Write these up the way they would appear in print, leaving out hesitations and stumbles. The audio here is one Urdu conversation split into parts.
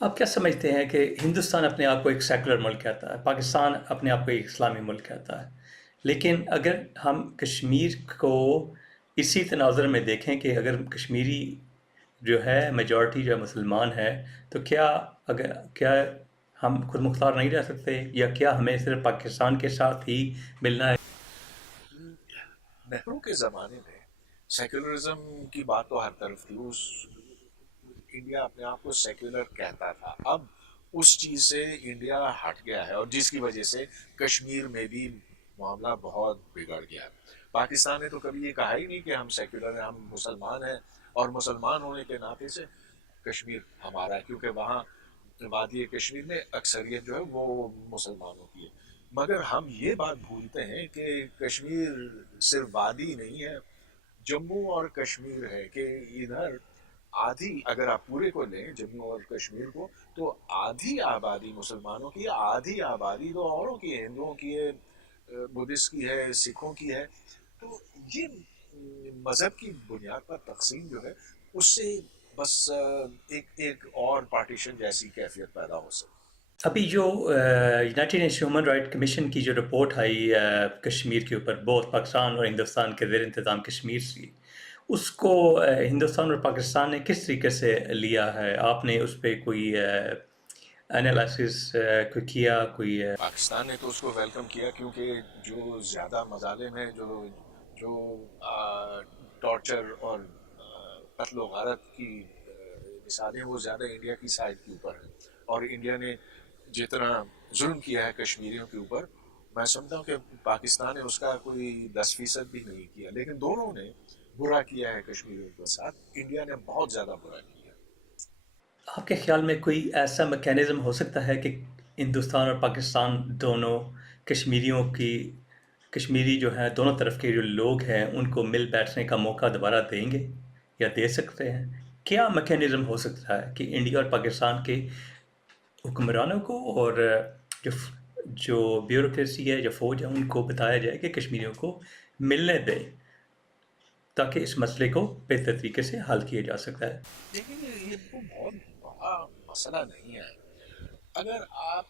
آپ کیا سمجھتے ہیں کہ ہندوستان اپنے آپ کو ایک سیکولر ملک کہتا ہے، پاکستان اپنے آپ کو ایک اسلامی ملک کہتا ہے، لیکن اگر ہم کشمیر کو اسی تناظر میں دیکھیں کہ اگر کشمیری جو ہے میجورٹی جو مسلمان ہے، تو کیا ہم خود مختار نہیں رہ سکتے، یا کیا ہمیں صرف پاکستان کے ساتھ ہی ملنا ہے؟ نہرو کے زمانے میں سیکولرزم کی بات تو ہر طرف تھی. انڈیا اپنے آپ کو سیکولر کہتا تھا. اب اس چیز سے انڈیا ہٹ گیا ہے اور جس کی وجہ سے کشمیر میں بھی معاملہ بہت بگڑ گیا. پاکستان نے تو کبھی یہ کہا ہی نہیں کہ ہم سیکولر ہیں, ہم مسلمان ہیں, اور مسلمان ہونے کے ناطے سے کشمیر ہمارا ہے, کیونکہ وہاں وادی کشمیر میں اکثریت جو ہے وہ مسلمانوں کی ہے. مگر ہم یہ بات بھولتے ہیں کہ کشمیر صرف وادی نہیں ہے, جموں اور کشمیر ہے, کہ ادھر آدھی, اگر آپ پورے کو لیں جموں اور کشمیر کو, تو آدھی آبادی مسلمانوں کی ہے, آدھی آبادی تو اوروں کی ہے, ہندوؤں کی ہے, بدھسٹ کی ہے, سکھوں کی ہے. تو یہ مذہب کی بنیاد پر تقسیم جو ہے اس سے بس ایک اور پارٹیشن جیسی کیفیت پیدا ہو سکتی. ابھی جو United nation human right commission کی جو رپورٹ آئی کشمیر کے اوپر، بہت پاکستان اور ہندوستان کے زیر انتظام کشمیر کی، اس کو ہندوستان اور پاکستان نے کس طریقے سے لیا ہے؟ آپ نے اس پہ کوئی انالائسس کوئی کیا؟ کوئی پاکستان نے تو اس کو ویلکم کیا, کیونکہ جو زیادہ مظالم ہیں, جو ٹارچر اور قتل و غارت کی مثالیں, وہ زیادہ انڈیا کی سائڈ کے اوپر ہیں. اور انڈیا نے جتنا ظلم کیا ہے کشمیریوں کے اوپر, میں سمجھتا ہوں کہ پاکستان نے اس کا کوئی 10% بھی نہیں کیا, لیکن دونوں نے برا کیا ہے کشمیریوں کے ساتھ. انڈیا نے بہت زیادہ برا کیا. آپ کے خیال میں کوئی ایسا میکینزم ہو سکتا ہے کہ ہندوستان اور پاکستان دونوں کشمیری جو ہیں دونوں طرف کے جو لوگ ہیں ان کو مل بیٹھنے کا موقع دوبارہ دیں گے یا دے سکتے ہیں؟ کیا میکینزم ہو سکتا ہے کہ انڈیا اور پاکستان کے حکمرانوں کو اور جو بیوروکریسی ہے, جو فوج ہے, ان کو بتایا جائے کہ کشمیریوں کو ملنے دیں تاکہ اس مسئلے کو بہتر طریقے سے حل کیا جا سکتا ہے؟ لیکن یہ تو بہت بڑا مسئلہ نہیں ہے. اگر آپ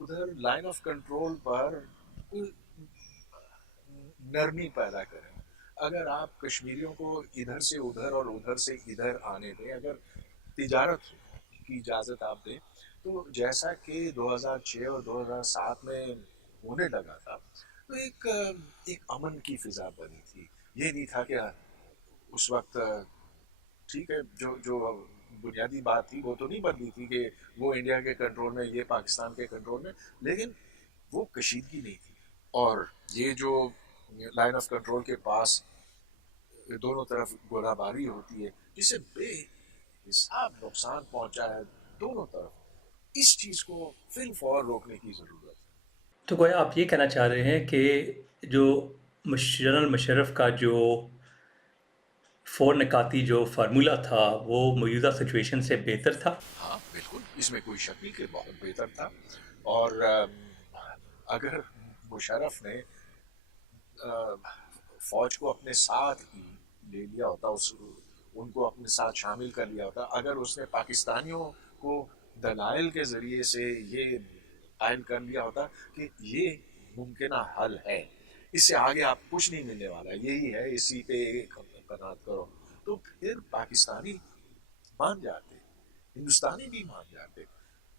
ادھر لائن آف کنٹرول پر نرمی پیدا کریں, اگر آپ کشمیریوں کو ادھر سے ادھر اور ادھر سے ادھر آنے دیں, اگر تجارت کی اجازت آپ دیں, تو جیسا کہ 2006 اور 2007 میں ہونے لگا تھا, تو ایک امن کی فضا بنی تھی. یہ نہیں تھا کہ اس وقت ٹھیک ہے, جو بنیادی بات تھی وہ تو نہیں بدلی تھی کہ وہ انڈیا کے کنٹرول میں, یہ پاکستان کے کنٹرول میں, لیکن وہ کشیدگی نہیں تھی. اور یہ جو لائن آف کنٹرول کے پاس دونوں طرف گولہ باری ہوتی ہے, جس سے بے حساب نقصان پہنچا ہے دونوں طرف, اس چیز کو فی الفور روکنے کی ضرورت ہے. تو گویا آپ یہ کہنا چاہ رہے ہیں کہ جو جنرل مشرف کا جو نکاتی جو فارمولہ تھا وہ موجودہ سچویشن سے بہتر تھا؟ ہاں بالکل, اس میں کوئی شک نہیں کہ بہت بہتر تھا. اور اگر مشرف نے فوج کو اپنے ساتھ لے لیا ہوتا, ان کو اپنے ساتھ شامل کر لیا ہوتا, اگر اس نے پاکستانیوں کو دلائل کے ذریعے سے یہ قائل کر لیا ہوتا کہ یہ ممکنہ حل ہے, اس سے آگے آپ کچھ نہیں ملنے والا, یہی ہے, اسی پہ قناعت کرو, تو پھر پاکستانی مان جاتے, ہندوستانی بھی مان جاتے.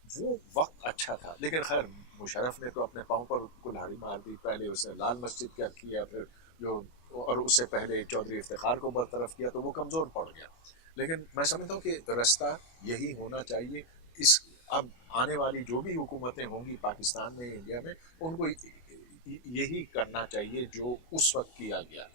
وہ وقت اچھا تھا. لیکن خیر, مشرف نے تو اپنے پاؤں پر کلہاڑی مار دی. پہلے اس نے لال مسجد کیا کیا, پھر جو, اور اس سے پہلے چودھری افتخار کو برطرف کیا, تو وہ کمزور پڑ گیا. لیکن میں سمجھتا ہوں کہ رستہ یہی ہونا چاہیے. اس اب آنے والی جو بھی حکومتیں ہوں گی پاکستان میں, انڈیا میں, ان کو یہی کرنا چاہیے جو اس وقت کیا گیا.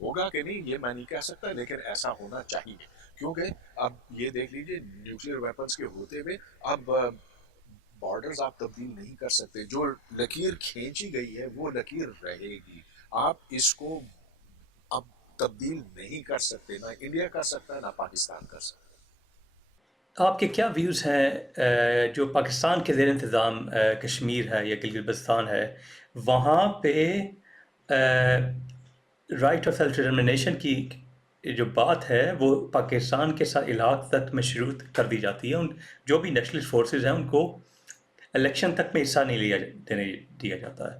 ہوگا کہ نہیں یہ میں نہیں کہہ سکتا, لیکن ایسا ہونا چاہیے. کیونکہ اب یہ دیکھ لیجئے, نیوکلیر ویپنز کے ہوتے ہوئے اب بارڈرز آپ تبدیل نہیں کر سکتے. جو لکیر کھینچی گئی ہے وہ لکیر رہے گی. آپ اس کو اب تبدیل نہیں کر سکتے, نہ انڈیا کر سکتا ہے, نہ پاکستان کر سکتا ہے. آپ کے کیا ویوز ہیں جو پاکستان کے زیر انتظام کشمیر ہے یا گلگت بلتستان ہے, وہاں پہ رائٹ آف سیلف ڈٹرمنیشن کی جو بات ہے وہ پاکستان کے ساتھ علاق تک مشروط کر دی جاتی ہے. جو بھی نیشنلسٹ فورسز ہیں ان کو الیکشن تک میں حصہ نہیں دینے دیا جاتا ہے.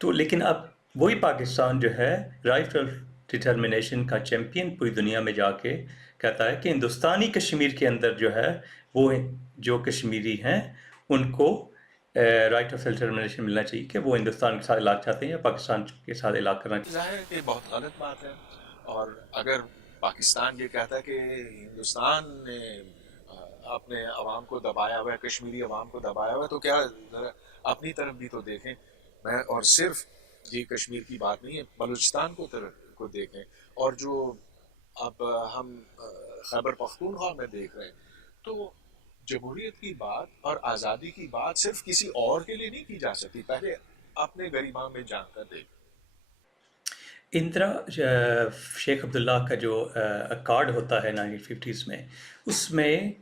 تو لیکن اب وہی پاکستان جو ہے رائٹ آف ڈٹرمنیشن کا چیمپئن پوری دنیا میں جا کے کہتا ہے کہ ہندوستانی کشمیر کے اندر جو ہے وہ جو کشمیری ہیں ان کو رائٹ آف ڈٹرمنیشن ملنا چاہیے کہ وہ ہندوستان کے ساتھ علاق چاہتے ہیں یا پاکستان کے ساتھ علاق کرنا چاہتے ہیں. ظاہر ہے کہ بہت غلط بات ہے. اور اگر پاکستان یہ کہتا ہے کہ ہندوستان نے اپنے عوام کو دبایا ہوا ہے، کشمیری عوام کو دبایا ہوا ہے، تو کیا ذرا اپنی طرف بھی تو دیکھیں. میں اور صرف یہ کشمیر کی بات نہیں ہے، بلوچستان کو دیکھیں. اور جو اب ہم خیبر پختونخوا میں دیکھ رہے ہیں، تو جمہوریت کی بات اور آزادی کی بات صرف کسی اور کے لیے نہیں کی جا سکتی. پہلے اپنے گریباں میں جان کر دیکھ. اندرا شیخ عبداللہ کا جو کارڈ ہوتا ہے 1950s میں، اس میں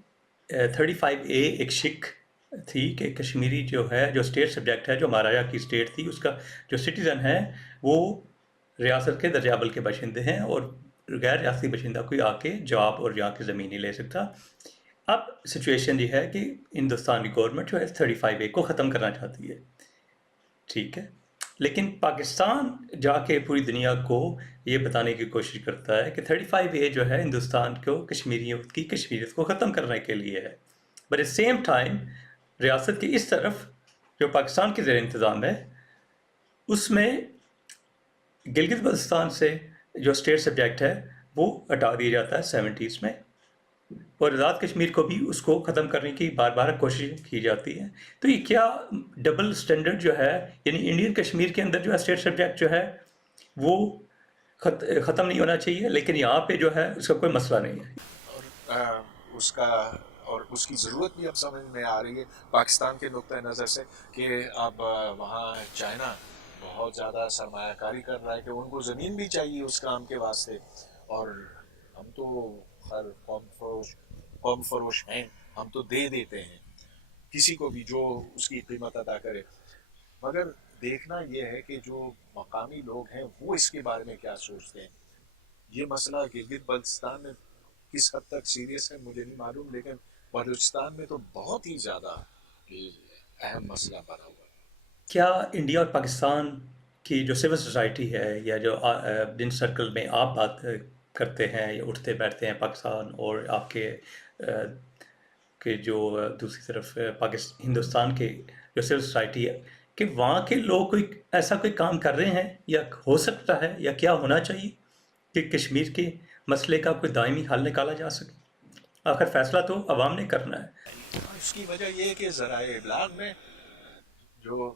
35A ایک شک تھی کہ کشمیری جو ہے جو اسٹیٹ سبجیکٹ ہے، جو مہاراجہ کی اسٹیٹ تھی، اس کا جو سٹیزن ہے وہ ریاست کے درجہ اول کے باشندے ہیں اور غیر ریاستی باشندہ کوئی آ کے جاب اور یہاں کی زمین نہیں لے سکتا. اب سچویشن یہ ہے کہ ہندوستان کی گورنمنٹ جو ہے 35A کو ختم کرنا چاہتی ہے. ٹھیک ہے، لیکن پاکستان جا کے پوری دنیا کو یہ بتانے کی کوشش کرتا ہے کہ 35A جو ہے ہندوستان کو کشمیریوں کی کشمیریت کو ختم کرنے کے لیے ہے. بٹ ایٹ سیم ٹائم ریاست کی اس طرف جو پاکستان کے زیر انتظام ہے، اس میں گلگت بلتستان سے جو اسٹیٹ سبجیکٹ ہے وہ ہٹا دیا جاتا ہے 70s میں، اور آزاد کشمیر کو بھی اس کو ختم کرنے کی بار بار کوشش کی جاتی ہے. تو یہ کیا ڈبل سٹینڈرڈ جو ہے، یعنی انڈین کشمیر کے اندر جو ہے اسٹیٹ سبجیکٹ جو ہے وہ ختم نہیں ہونا چاہیے، لیکن یہاں پہ جو ہے اس کا کوئی مسئلہ نہیں ہے. اور اس کا اور اس کی ضرورت بھی اب سمجھ میں آ رہی ہے پاکستان کے نقطۂ نظر سے کہ اب وہاں چائنا بہت زیادہ سرمایہ کاری کر رہا ہے کہ ان کو زمین بھی چاہیے اس کام کے واسطے. اور ہم تو خیر قوم فروش ہیں، ہم تو دے دیتے ہیں کسی کو بھی جو اس کی قیمت ادا کرے. مگر دیکھنا یہ ہے کہ جو مقامی لوگ ہیں وہ اس کے بارے میں کیا سوچتے ہیں. یہ مسئلہ گلگت بلتستان میں کس حد تک سیریس ہے مجھے نہیں معلوم، لیکن بلوچستان میں تو بہت ہی زیادہ اہم مسئلہ بنا ہوا ہے. کیا انڈیا اور پاکستان کی جو سول سوسائٹی ہے یا جو جن سرکل میں آپ بات کرتے ہیں یا اٹھتے بیٹھتے ہیں پاکستان اور آپ کے جو دوسری طرف ہندوستان کے جو سول سوسائٹی ہے، کہ وہاں کے لوگ کوئی ایسا کوئی کام کر رہے ہیں یا ہو سکتا ہے یا کیا ہونا چاہیے کہ کشمیر کے مسئلے کا کوئی دائمی حل نکالا جا سکے؟ آخر فیصلہ تو عوام نے کرنا ہے. اس کی وجہ یہ ہے کہ ذرائع ابلاغ میں جو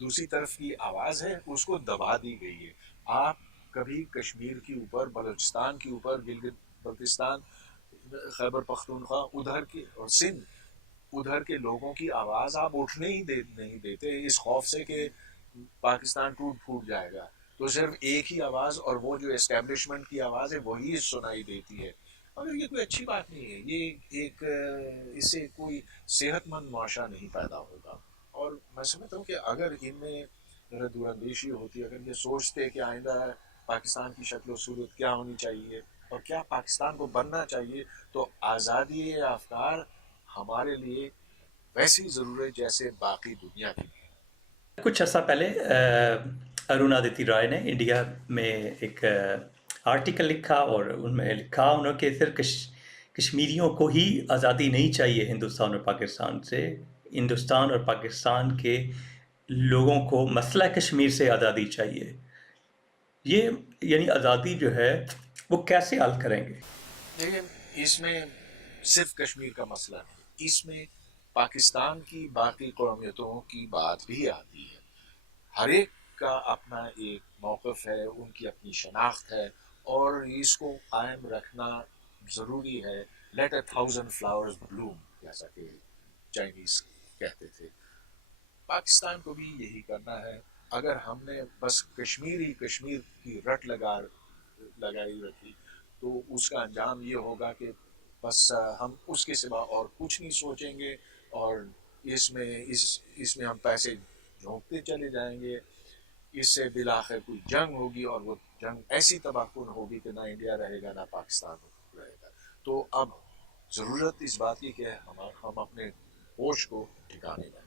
دوسری طرف کی آواز ہے اس کو دبا دی گئی ہے. آپ کبھی کشمیر کے اوپر، بلوچستان کے اوپر، گلگت بلتستان، خیبر پختونخوا ادھر کے اور سندھ ادھر کے لوگوں کی آواز آپ اٹھنے ہی نہیں دیتے اس خوف سے کہ پاکستان ٹوٹ پھوٹ جائے گا. تو صرف ایک ہی آواز، اور وہ جو اسٹیبلشمنٹ کی آواز ہے وہی سنائی دیتی ہے. مگر یہ کوئی اچھی بات نہیں ہے. یہ ایک اس سے کوئی صحت مند معاشرہ نہیں پیدا ہوگا. اور میں سمجھتا ہوں کہ اگر ان میں دور اندیشی ہوتی، اگر یہ سوچتے کہ آئندہ پاکستان کی شکل و صورت کیا ہونی چاہیے اور کیا پاکستان کو بننا چاہیے، تو آزادی افکار ہمارے لیے ویسی ضرورت جیسے باقی دنیا کی. کچھ عرصہ پہلے ارون آدتیہ رائے نے انڈیا میں ایک آرٹیکل لکھا، اور ان میں لکھا انہوں نے کہ صرف کشمیریوں کو ہی آزادی نہیں چاہیے ہندوستان اور پاکستان سے، ہندوستان اور پاکستان کے لوگوں کو مسئلہ کشمیر سے آزادی چاہیے. یہ یعنی آزادی جو ہے وہ کیسے حل کریں گے؟ لیکن اس میں صرف کشمیر کا مسئلہ نہیں، اس میں پاکستان کی باقی قومیتوں کی بات بھی آتی ہے. ہر ایک کا اپنا ایک موقف ہے، ان کی اپنی شناخت ہے، اور اس کو قائم رکھنا ضروری ہے. لیٹ اے تھاؤزنڈ فلاورز بلوم جیسا کہ چائنیز کہتے تھے. پاکستان کو بھی یہی کرنا ہے. اگر ہم نے بس کشمیر کی رٹ لگائی رکھی تو اس کا انجام یہ ہوگا کہ بس ہم اس کے سوا اور کچھ نہیں سوچیں گے، اور اس میں ہم پیسے جھونکتے چلے جائیں گے. اس سے بالآخر کوئی جنگ ہوگی اور وہ جنگ ایسی تباہ کن ہوگی کہ نہ انڈیا رہے گا نہ پاکستان رہے گا. تو اب ضرورت اس بات کی کہ ہم اپنے ہوش کو ٹھکانے لائیں.